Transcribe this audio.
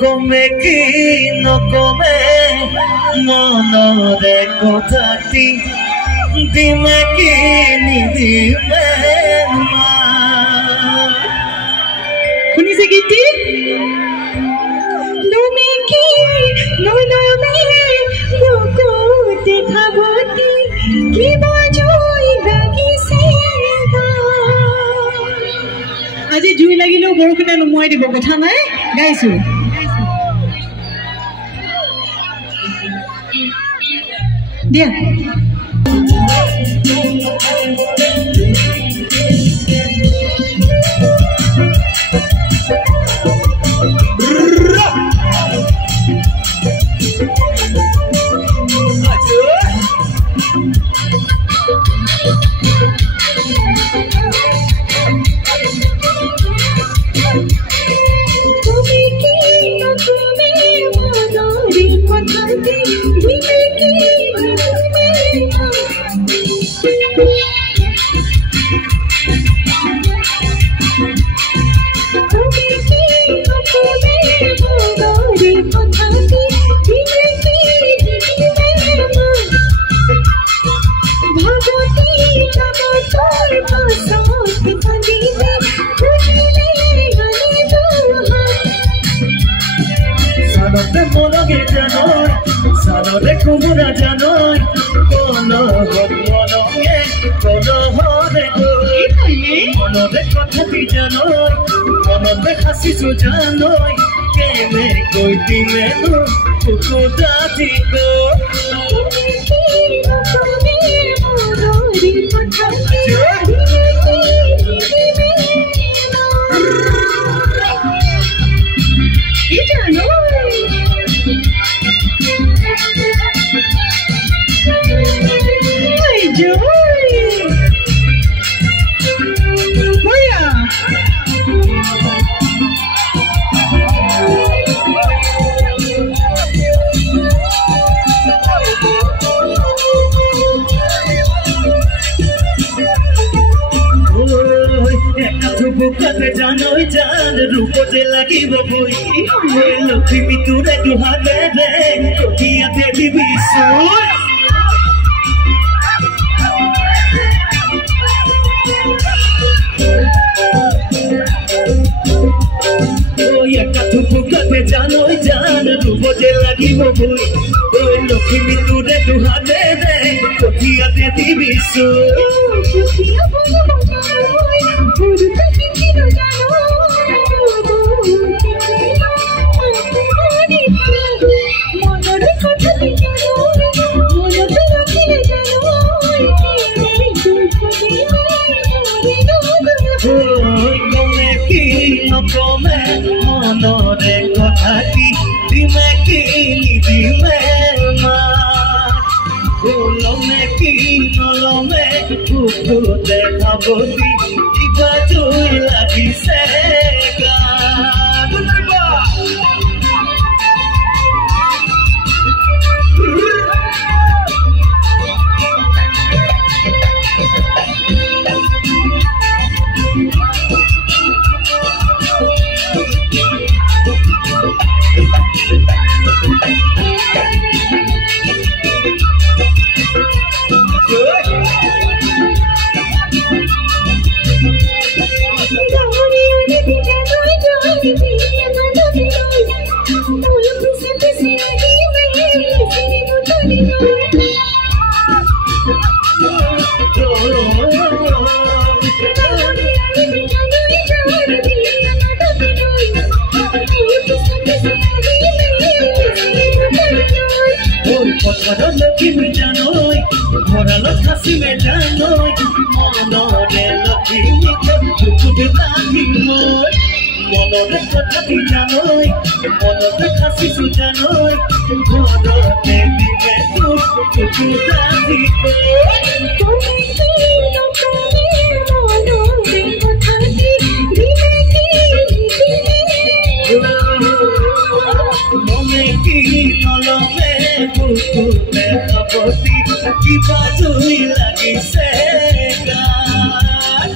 কমে কি নকমে মনরে কথাটি দিমে কি নিদিমে শুনিছে গীতি তুমি কি নলমে বুকুতে খাবতি কি বাজুই লাগিছে আজি জুই লাগিলেও বৰষুণে নুমুৱাই দিব কথা নাই গাইছো দিয়া সানরে কুমুরা জানই কোন মনয়ে কোন হরে মনরে কথাটি জানই মনরে হাসিছো জানই কেনে কইতি মেনু কুকুটা দিব বুকাতে জানই জান রূপতে লাগিব বই লক্ষ্মী তোরে দুহাতে রে কঠিয়াতে দিবি সুই ওই একটা বুকাতে জানই জান রূপতে লাগিব বই ওই লক্ষ্মী তোরে দুহাতে রে কঠিয়াতে দিবি সুই নকমে মনরে কথাটি দিমে কি নিদিমে মা লমে কি নলমে বুকুতে খাবতি কিবা জুই লাগিছে লক্ষ্মী জানই মরাল খাসি মে জানই মনরে লক্ষ্মী বুকুতে লাগিমই মনরে কথাটি জানই মনরে খাসি জানই ঘরতে দিবে বুকুতে দিব তুমি কি নকমে মনরে কথাটি দিবে কি সতি কিবা জুই লাগিছে গাত